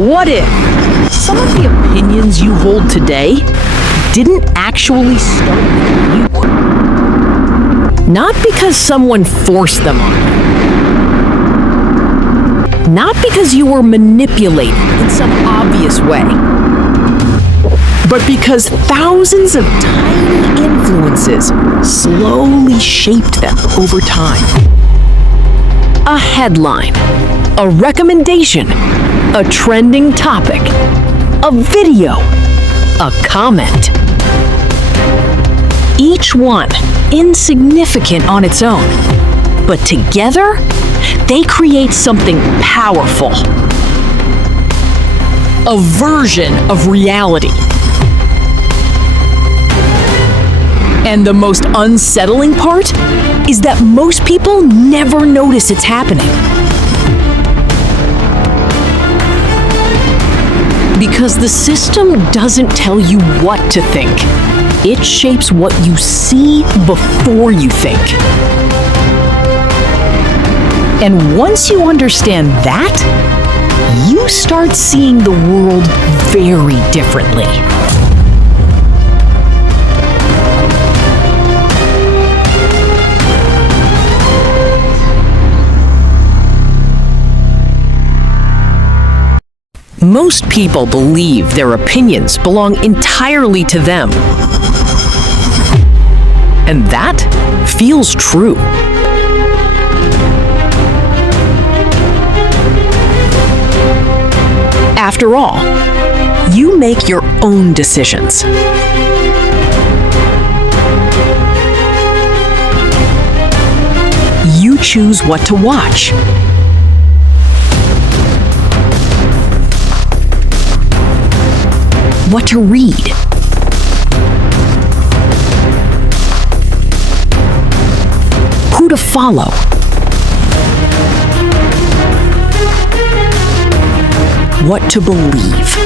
What if some of the opinions you hold today didn't actually start with you? Not because someone forced them on you. Not because you were manipulated in some obvious way. But because thousands of tiny influences slowly shaped them over time. A headline, a recommendation, a trending topic, a video, a comment. Each one insignificant on its own, but together, they create something powerful. A version of reality. And the most unsettling part is that most people never notice it's happening. Because the system doesn't tell you what to think. It shapes what you see before you think. And once you understand that, you start seeing the world very differently. Most people believe their opinions belong entirely to them. And that feels true. After all, you make your own decisions. You choose what to watch. What to read. Who to follow. What to believe.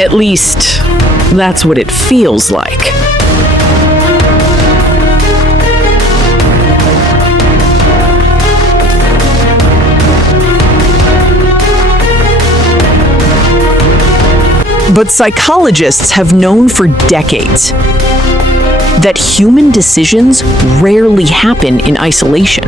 At least, that's what it feels like. But psychologists have known for decades that human decisions rarely happen in isolation.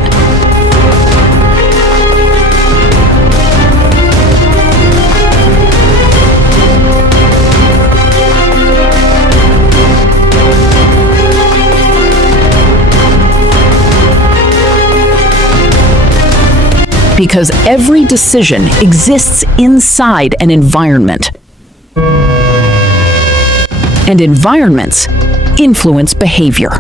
Because every decision exists inside an environment. And environments influence behavior.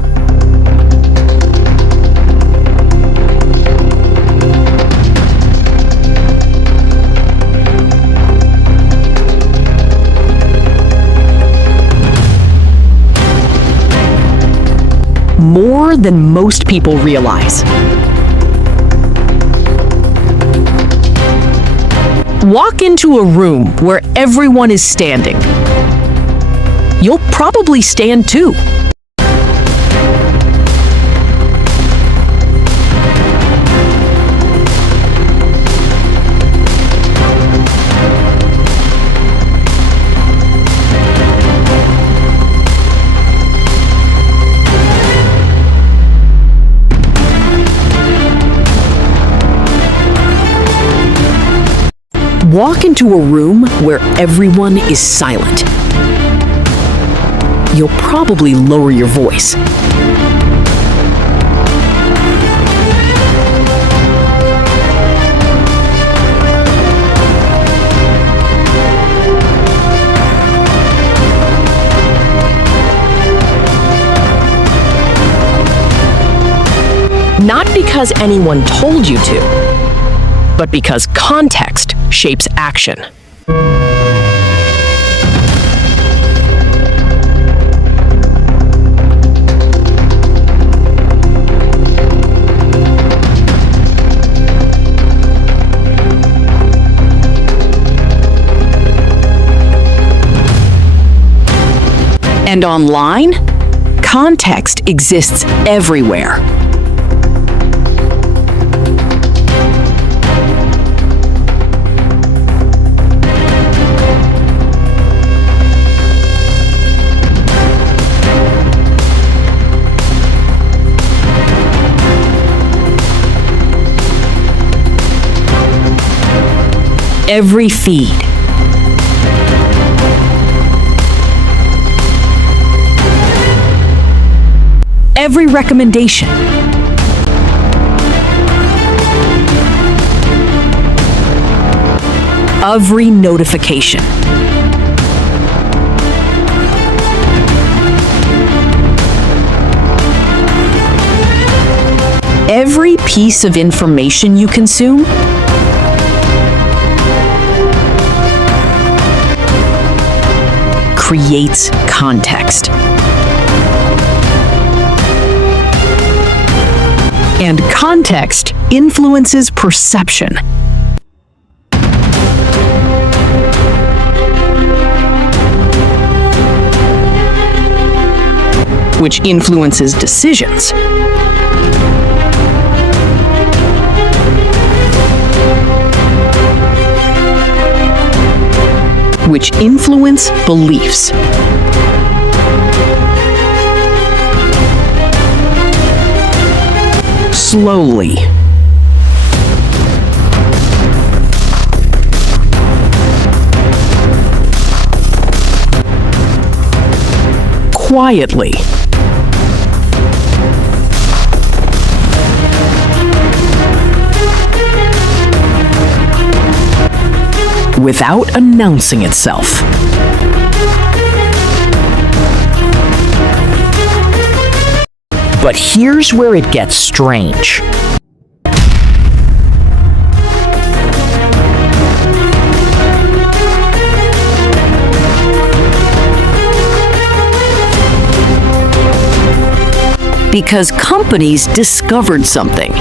More than most people realize. Walk into a room where everyone is standing. You'll probably stand too. Walk into a room where everyone is silent. You'll probably lower your voice. Not because anyone told you to, but because context shapes action. And online, context exists everywhere. Every feed. Every recommendation. Every notification. Every piece of information you consume creates context. And context influences perception. Which influences decisions. Which influence beliefs. Slowly. Quietly. Without announcing itself. But here's where it gets strange. Because companies discovered something.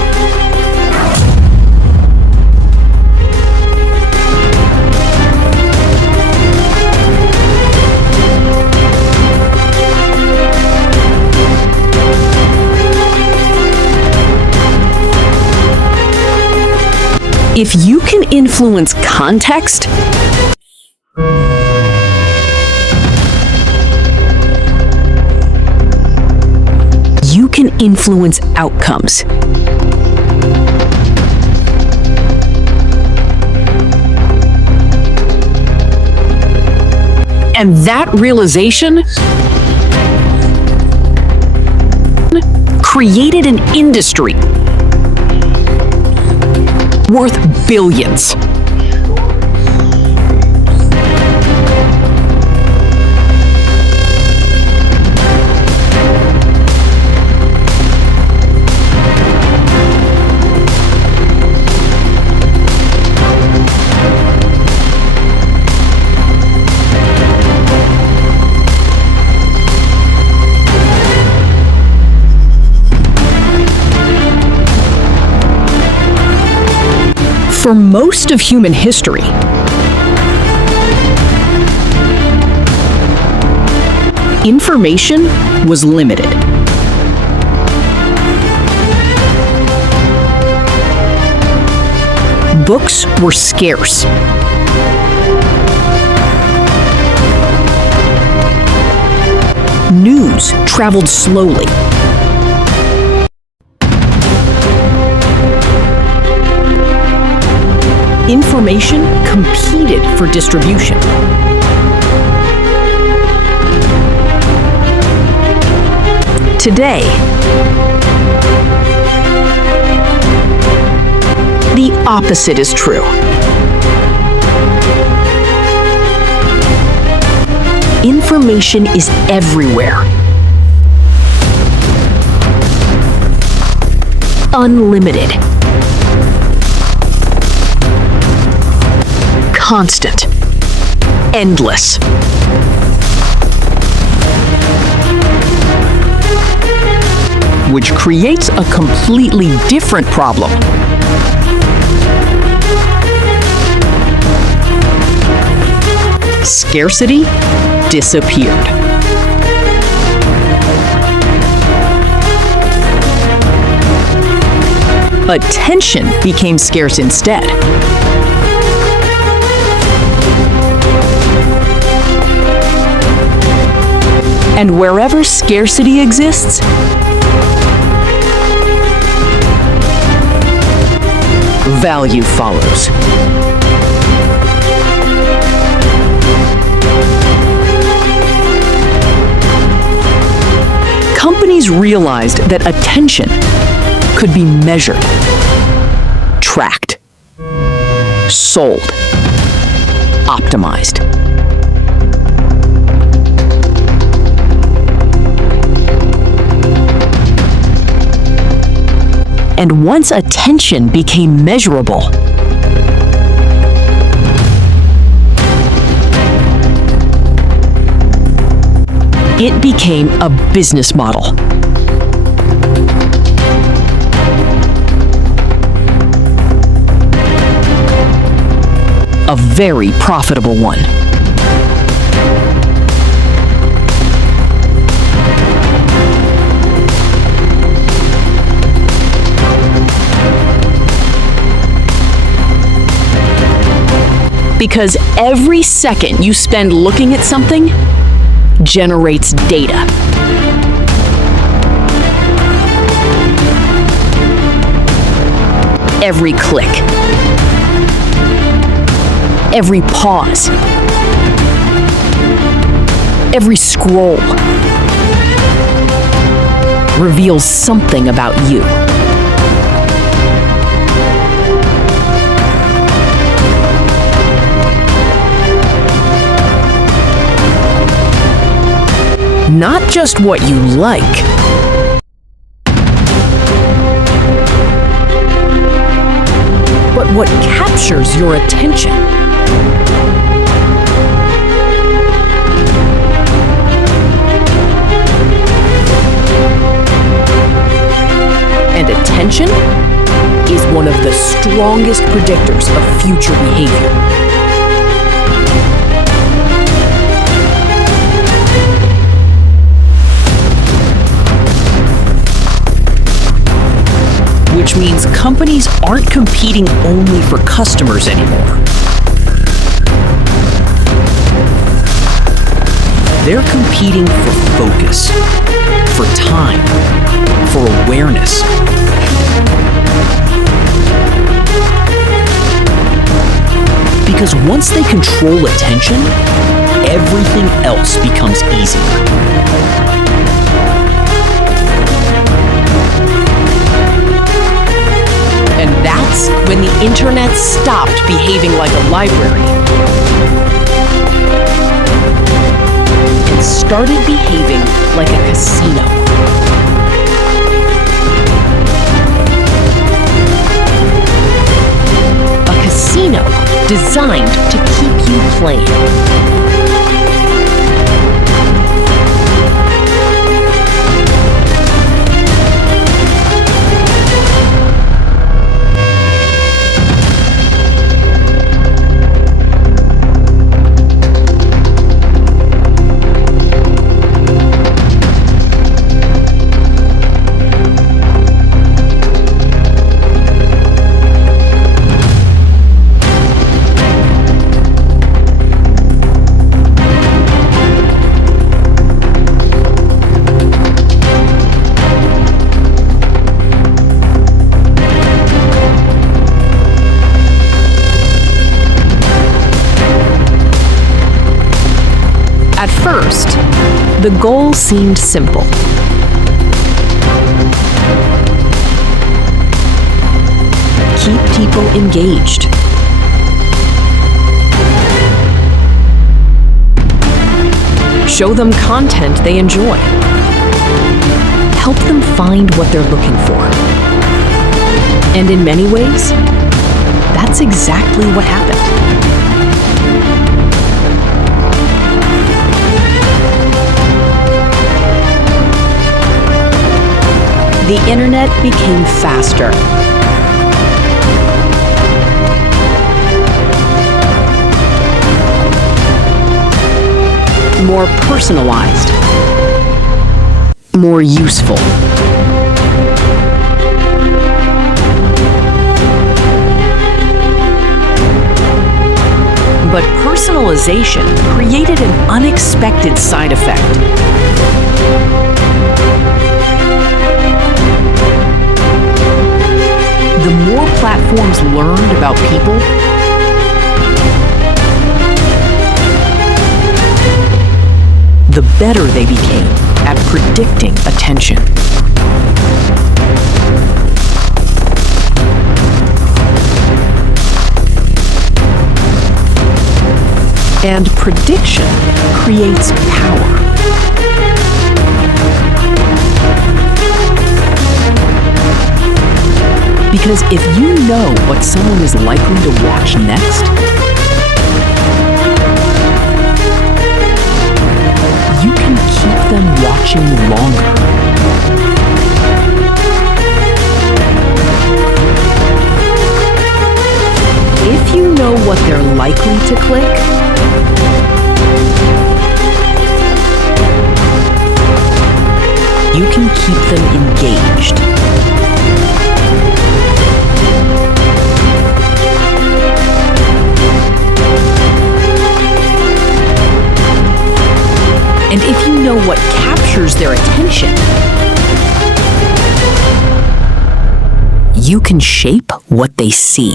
If you can influence context, you can influence outcomes. And that realization created an industry worth billions. For most of human history, information was limited. Books were scarce. News traveled slowly. Information competed for distribution. Today, the opposite is true. Information is everywhere. Unlimited. Constant. Endless. Which creates a completely different problem. Scarcity disappeared. Attention became scarce instead. And wherever scarcity exists, value follows. Companies realized that attention could be measured, tracked, sold, optimized. And once attention became measurable, it became a business model. A very profitable one. Because every second you spend looking at something generates data. Every click, every pause, every scroll reveals something about you. Not just what you like, but what captures your attention. And attention is one of the strongest predictors of future behavior. Which means companies aren't competing only for customers anymore. They're competing for focus, for time, for awareness. Because once they control attention, everything else becomes easier. And that's when the internet stopped behaving like a library and started behaving like a casino. A casino designed to keep you playing. At first, the goal seemed simple. Keep people engaged. Show them content they enjoy. Help them find what they're looking for. And in many ways, that's exactly what happened. The internet became faster. More personalized. More useful. But personalization created an unexpected side effect. The more platforms platforms learned about people, the better they became at predicting attention. And prediction creates power. Because if you know what someone is likely to watch next, you can keep them watching longer. If you know what they're likely to click, you can keep them engaged. And if you know what captures their attention, you can shape what they see.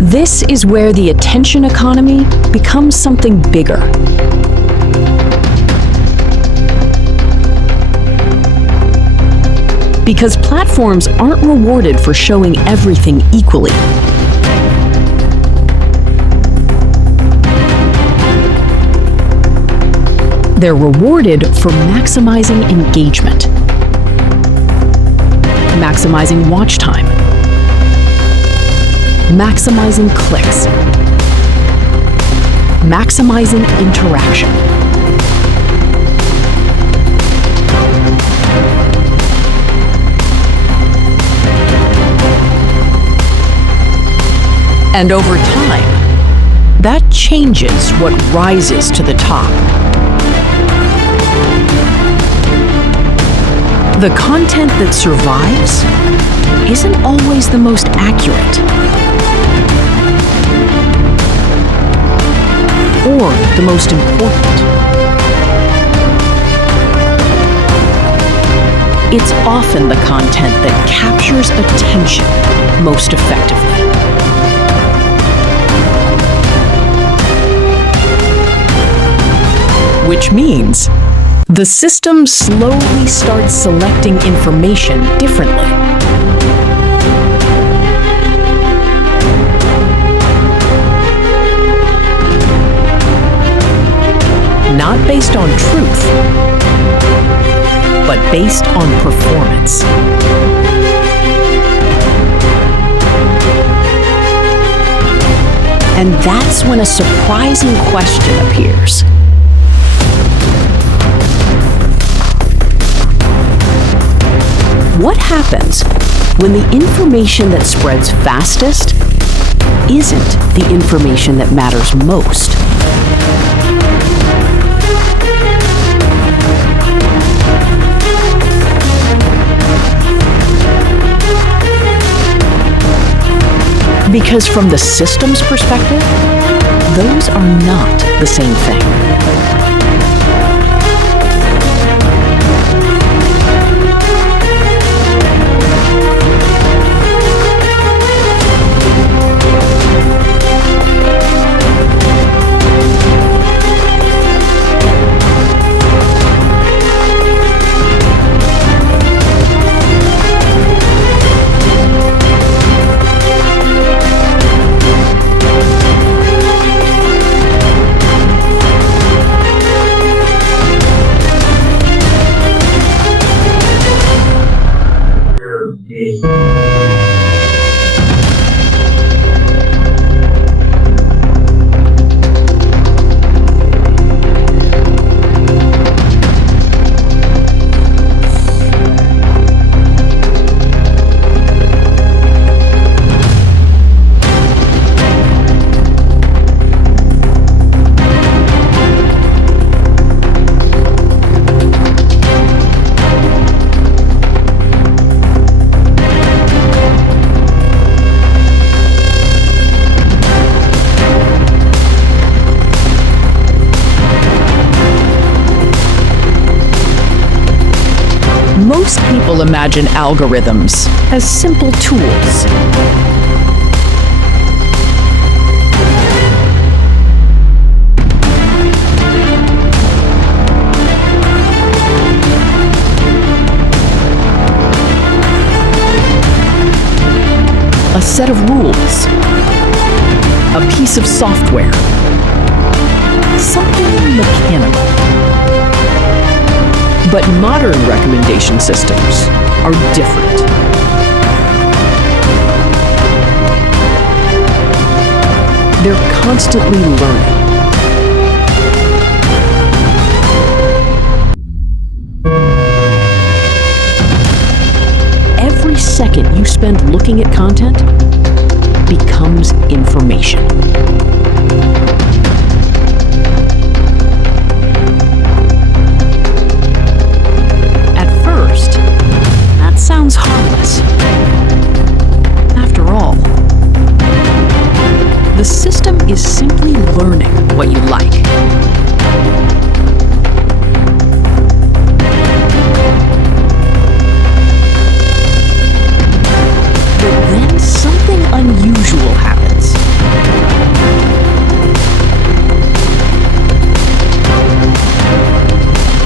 This is where the attention economy becomes something bigger. Because platforms aren't rewarded for showing everything equally. They're rewarded for maximizing engagement, maximizing watch time, maximizing clicks, maximizing interaction. And over time, that changes what rises to the top. The content that survives isn't always the most accurate or the most important. It's often the content that captures attention most effectively. Which means the system slowly starts selecting information differently. Not based on truth, but based on performance. And that's when a surprising question appears. What happens when the information that spreads fastest isn't the information that matters most? Because from the system's perspective, those are not the same thing. will imagine algorithms as simple tools. A set of rules, a piece of software, something mechanical. But modern recommendation systems are different. They're constantly learning. Every second you spend looking at content becomes information. At first, that sounds harmless. After all, the system is simply learning what you like. Something unusual happens.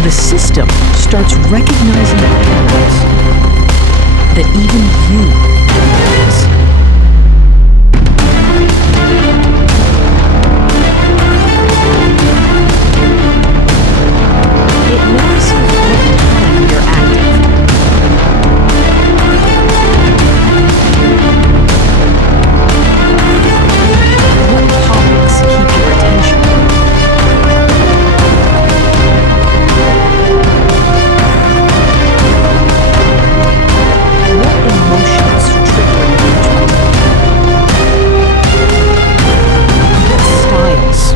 The system starts recognizing patterns that even you notice. It notices what time you're active.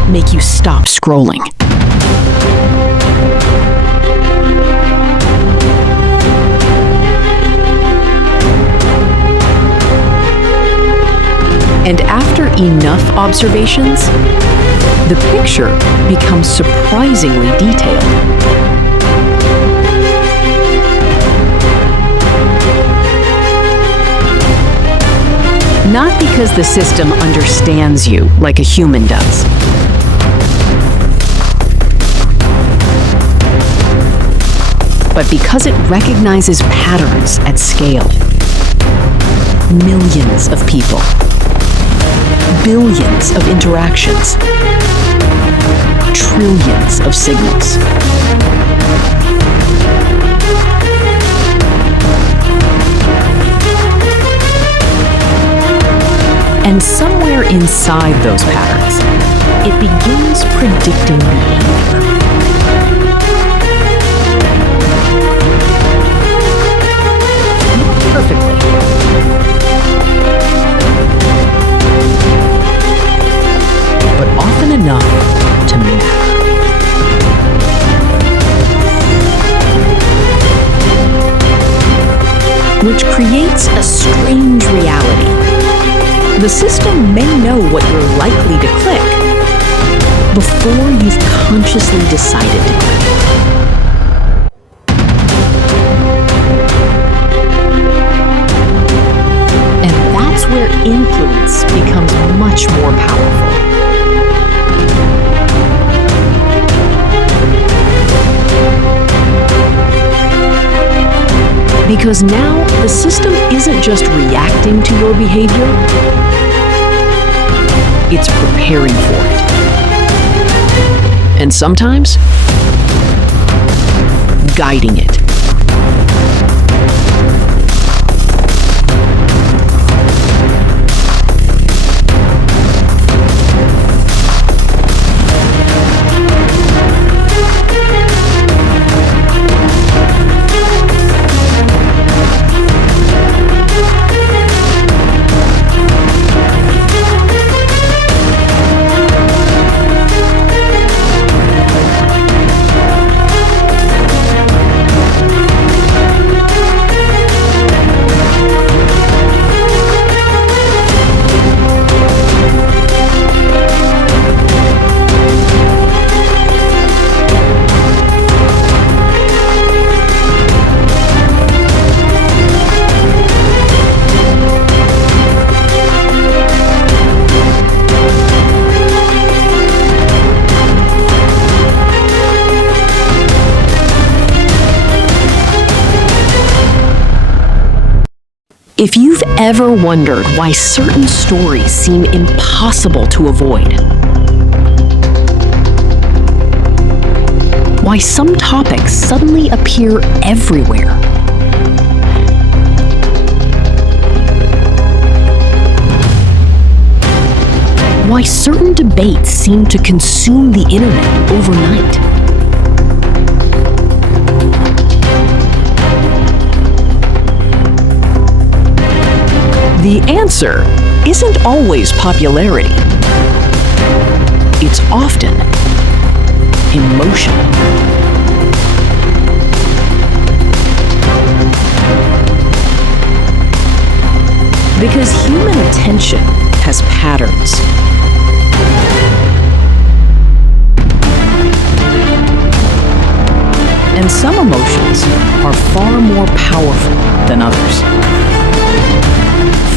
Make you stop scrolling. And after enough observations, the picture becomes surprisingly detailed. Not because the system understands you like a human does. But because it recognizes patterns at scale. Millions of people. Billions of interactions. Trillions of signals. And somewhere inside those patterns, it begins predicting behavior. Not perfectly. But often enough to matter. Which creates a strange reality. The system may know what you're likely to click before you've consciously decided to click. And that's where influence becomes much more powerful. Because now the system isn't just reacting to your behavior, it's preparing for it. And sometimes, guiding it. If you've ever wondered why certain stories seem impossible to avoid, why some topics suddenly appear everywhere, why certain debates seem to consume the internet overnight, the answer isn't always popularity. It's often emotion. Because human attention has patterns. And some emotions are far more powerful than others.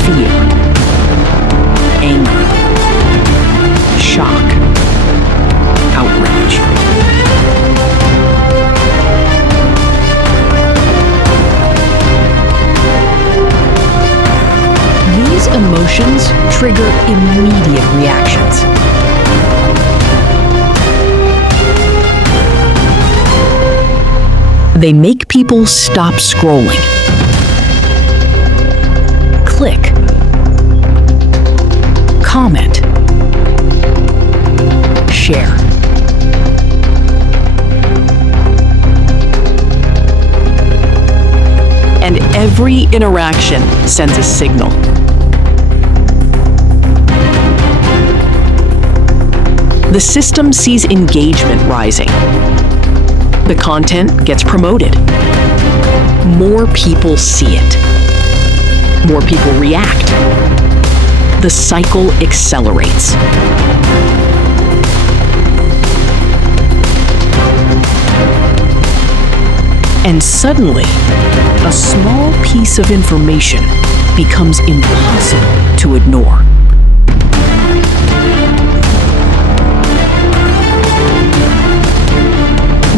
Fear, anger, shock, outrage. These emotions trigger immediate reactions. They make people stop scrolling, click, comment, share. And every interaction sends a signal. The system sees engagement rising. The content gets promoted. More people see it. More people react. The cycle accelerates. And suddenly, a small piece of information becomes impossible to ignore.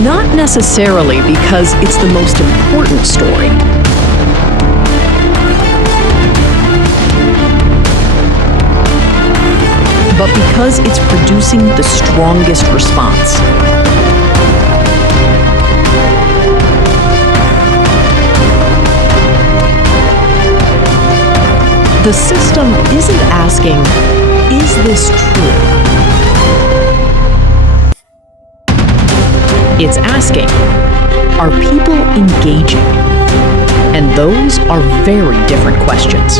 Not necessarily because it's the most important story, but because it's producing the strongest response. The system isn't asking, is this true? It's asking, are people engaging? And those are very different questions.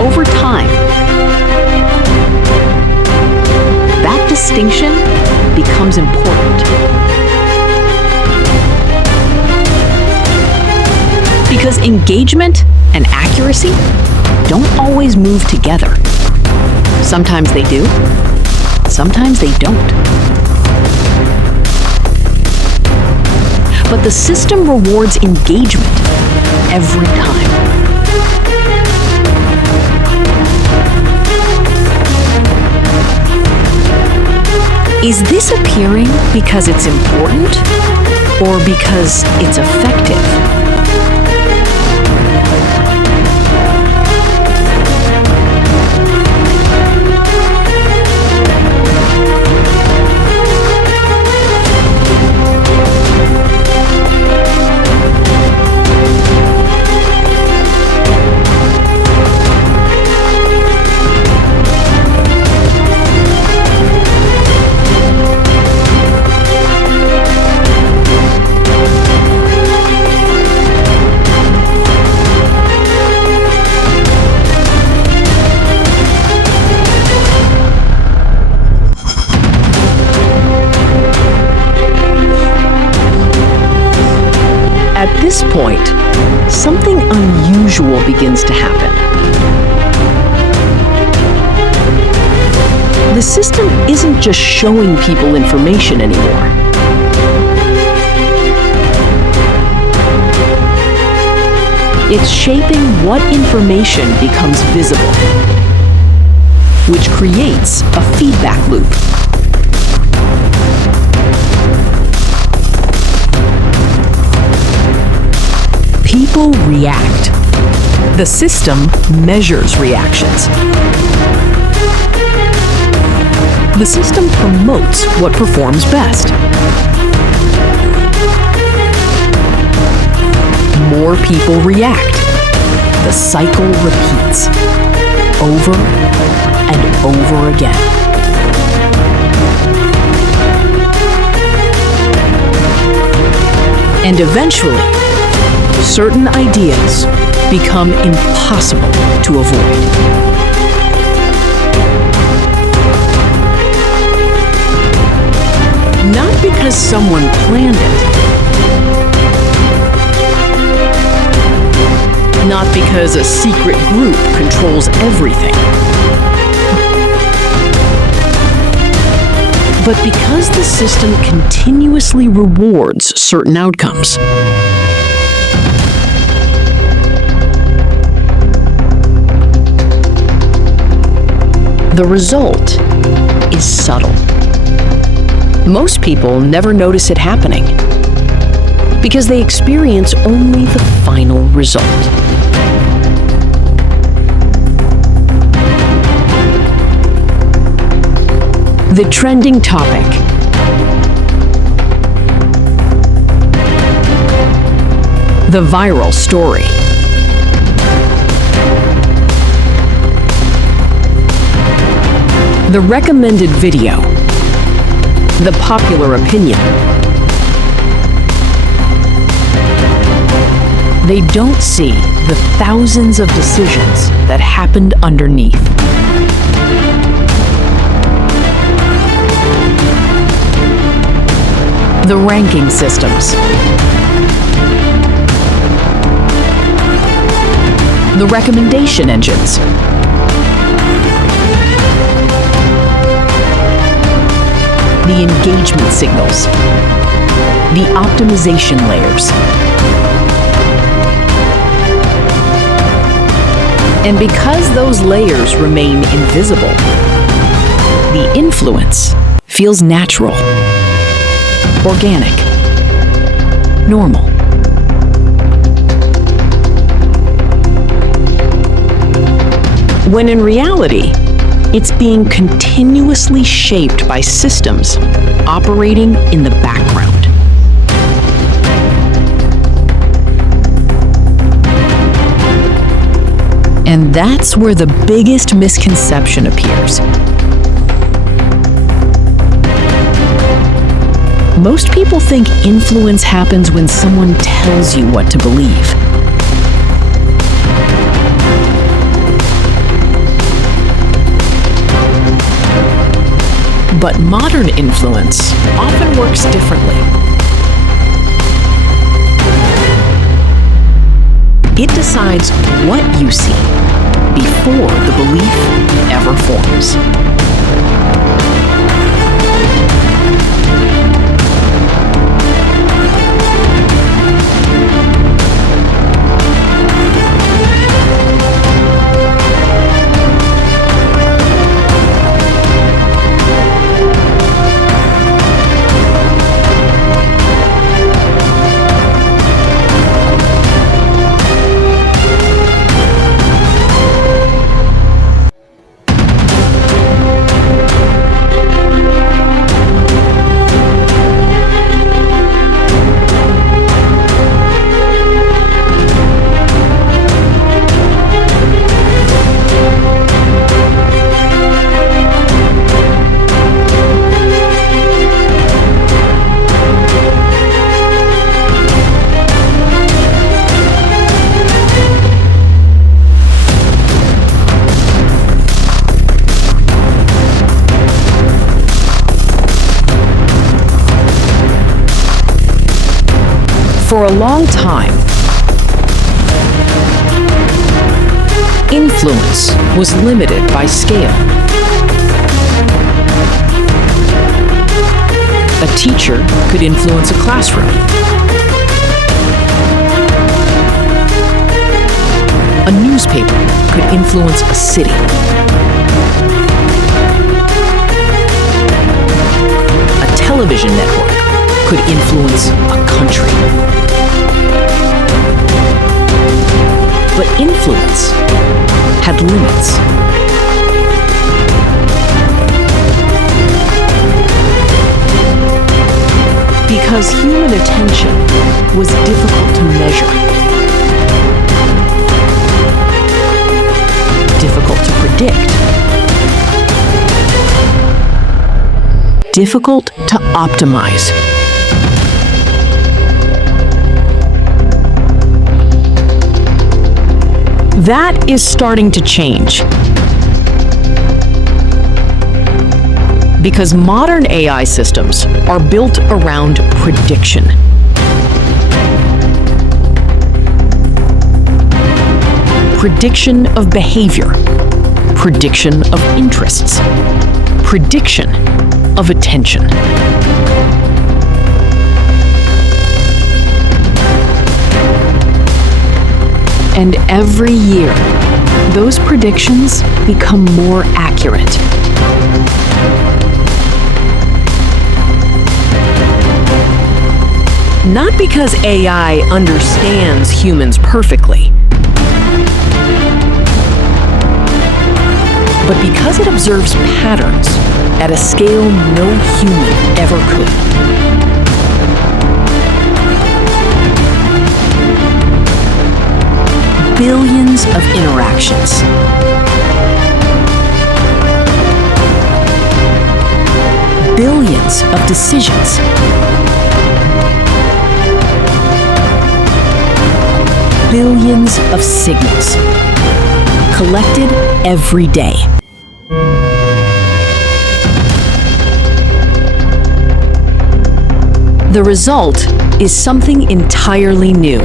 Over time, that distinction becomes important. Because engagement and accuracy don't always move together. Sometimes they do, sometimes they don't. But the system rewards engagement every time. Is this appearing because it's important or because it's effective? At this point, something unusual begins to happen. The system isn't just showing people information anymore. It's shaping what information becomes visible, which creates a feedback loop. people react. The system measures reactions. The system promotes what performs best. More people react. The cycle repeats over and over again. And eventually, certain ideas become impossible to avoid. Not because someone planned it. Not because a secret group controls everything. But because the system continuously rewards certain outcomes. The result is subtle. Most people never notice it happening because they experience only the final result. The trending topic. The viral story. The recommended video. The popular opinion. They don't see the thousands of decisions that happened underneath. The ranking systems. The recommendation engines. The engagement signals. The optimization layers. And because those layers remain invisible, the influence feels natural, organic, normal. When in reality, it's being continuously shaped by systems operating in the background. And that's where the biggest misconception appears. Most people think influence happens when someone tells you what to believe. But modern influence often works differently. It decides what you see before the belief ever forms. For a long time, influence was limited by scale. A teacher could influence a classroom. A newspaper could influence a city. A television network could influence a country. But influence had limits. Because human attention was difficult to measure, difficult to predict, difficult to optimize. That is starting to change. Because modern AI systems are built around prediction. Prediction of behavior, prediction of interests, prediction of attention. And every year, those predictions become more accurate. Not because AI understands humans perfectly, but because it observes patterns at a scale no human ever could. Billions of interactions. Billions of decisions. Billions of signals, collected every day. The result is something entirely new.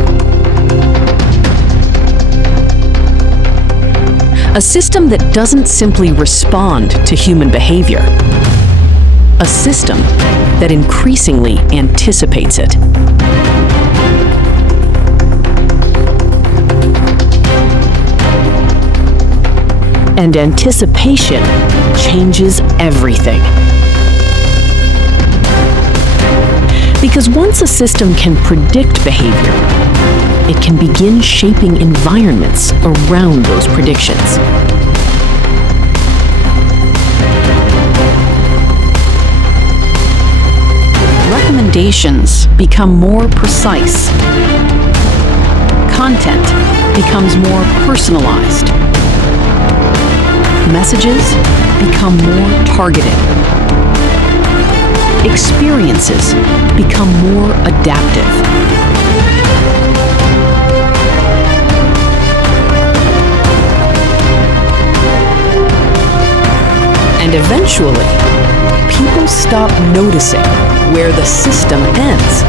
A system that doesn't simply respond to human behavior. A system that increasingly anticipates it. And anticipation changes everything. Because once a system can predict behavior, it can begin shaping environments around those predictions. Recommendations become more precise. Content becomes more personalized. Messages become more targeted. Experiences become more adaptive. And eventually, people stop noticing where the system ends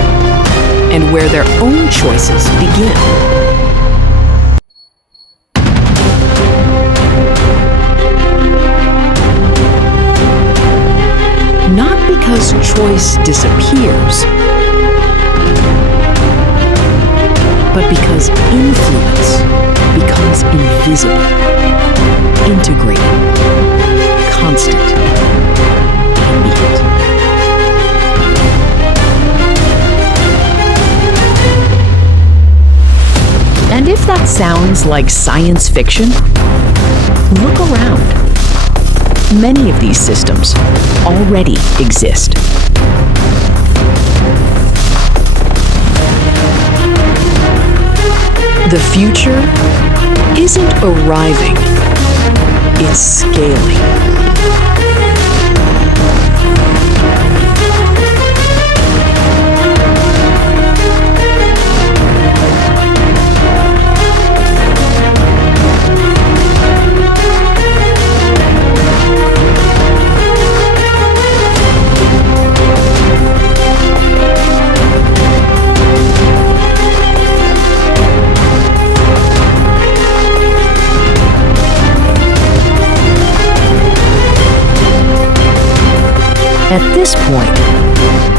and where their own choices begin. Not because choice disappears, but because influence becomes invisible, integrated, constant, ambient. And if that sounds like science fiction, look around. Many of these systems already exist. The future isn't arriving, it's scaling. At this point,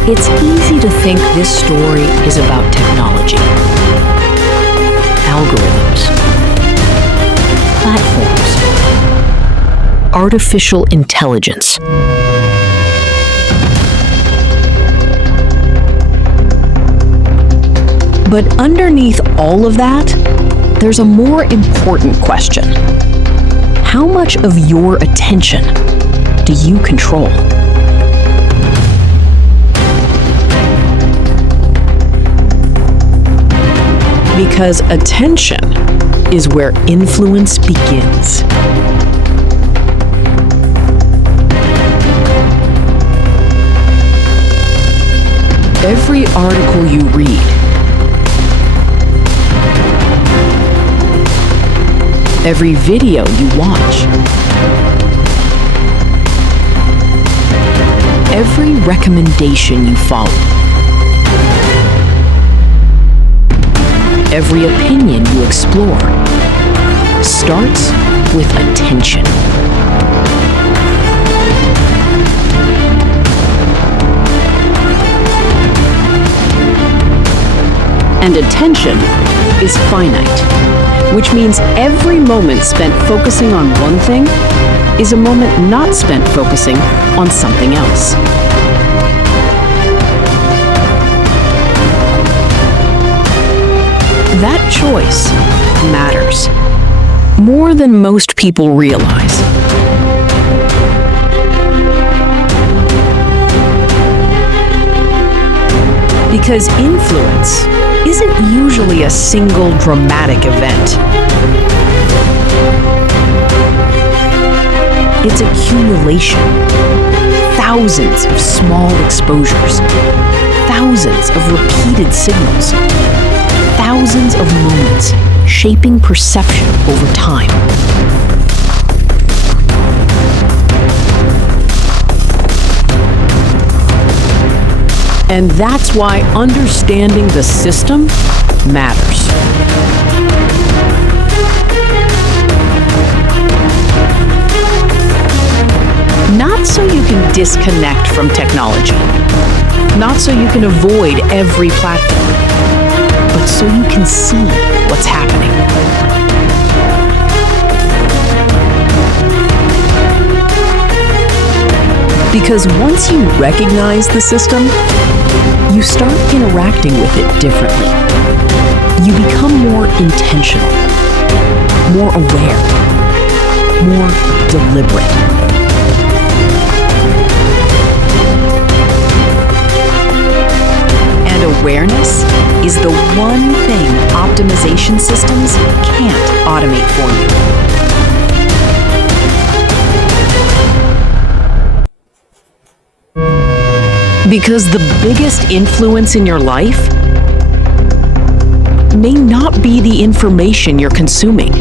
it's easy to think this story is about technology, algorithms, platforms, artificial intelligence. But underneath all of that there's a more important question. How much of your attention do you control? Because attention is where influence begins. Every article you read, every video you watch, every recommendation you follow, every opinion you explore starts with attention. And attention is finite, which means every moment spent focusing on one thing is a moment not spent focusing on something else. That choice matters more than most people realize. Because influence isn't usually a single dramatic event. It's accumulation. Thousands of small exposures. Thousands of repeated signals. Thousands of moments shaping perception over time. And that's why understanding the system matters. Not so you can disconnect from technology, not so you can avoid every platform, but so you can see what's happening. Because once you recognize the system, you start interacting with it differently. You become more intentional, more aware, more deliberate. And awareness is the one thing optimization systems can't automate for you. Because the biggest influence in your life may not be the information you're consuming.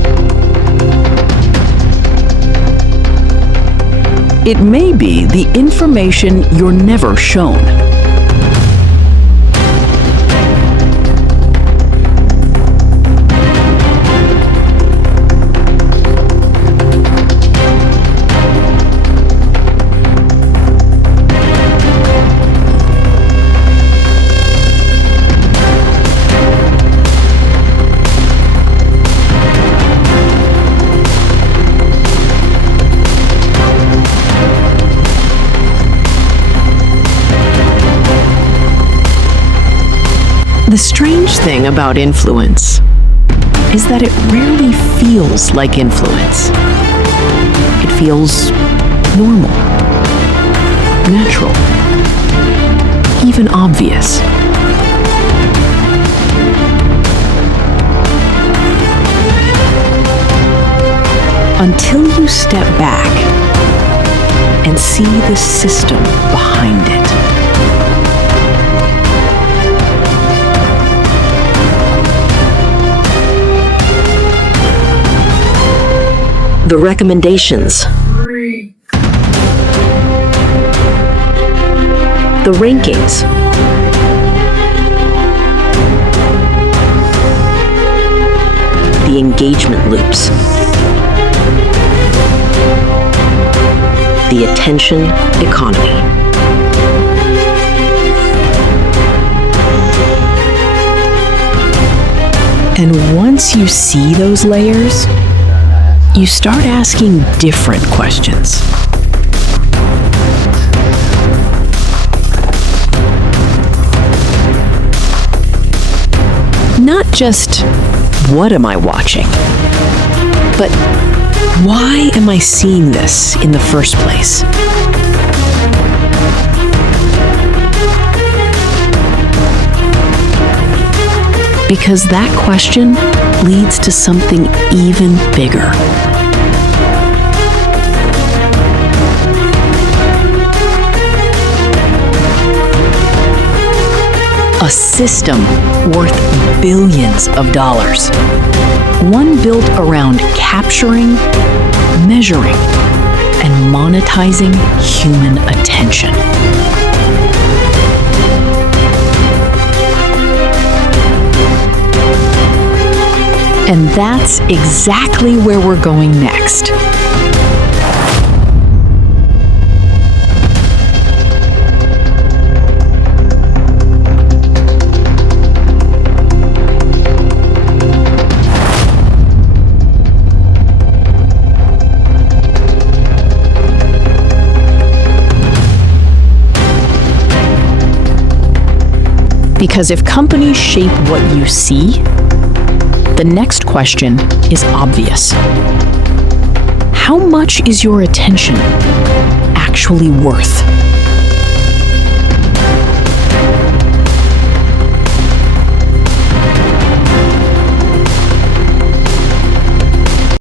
It may be the information you're never shown. The strange thing about influence is that it rarely feels like influence. It feels normal, natural, even obvious. Until you step back and see the system behind it. The recommendations, the rankings, the engagement loops, the attention economy. And once you see those layers, you start asking different questions. Not just, what am I watching? But why am I seeing this in the first place? Because that question leads to something even bigger. A system worth billions of dollars. One built around capturing, measuring, and monetizing human attention. And that's exactly where we're going next. Because if companies shape what you see, the next question is obvious. How much is your attention actually worth?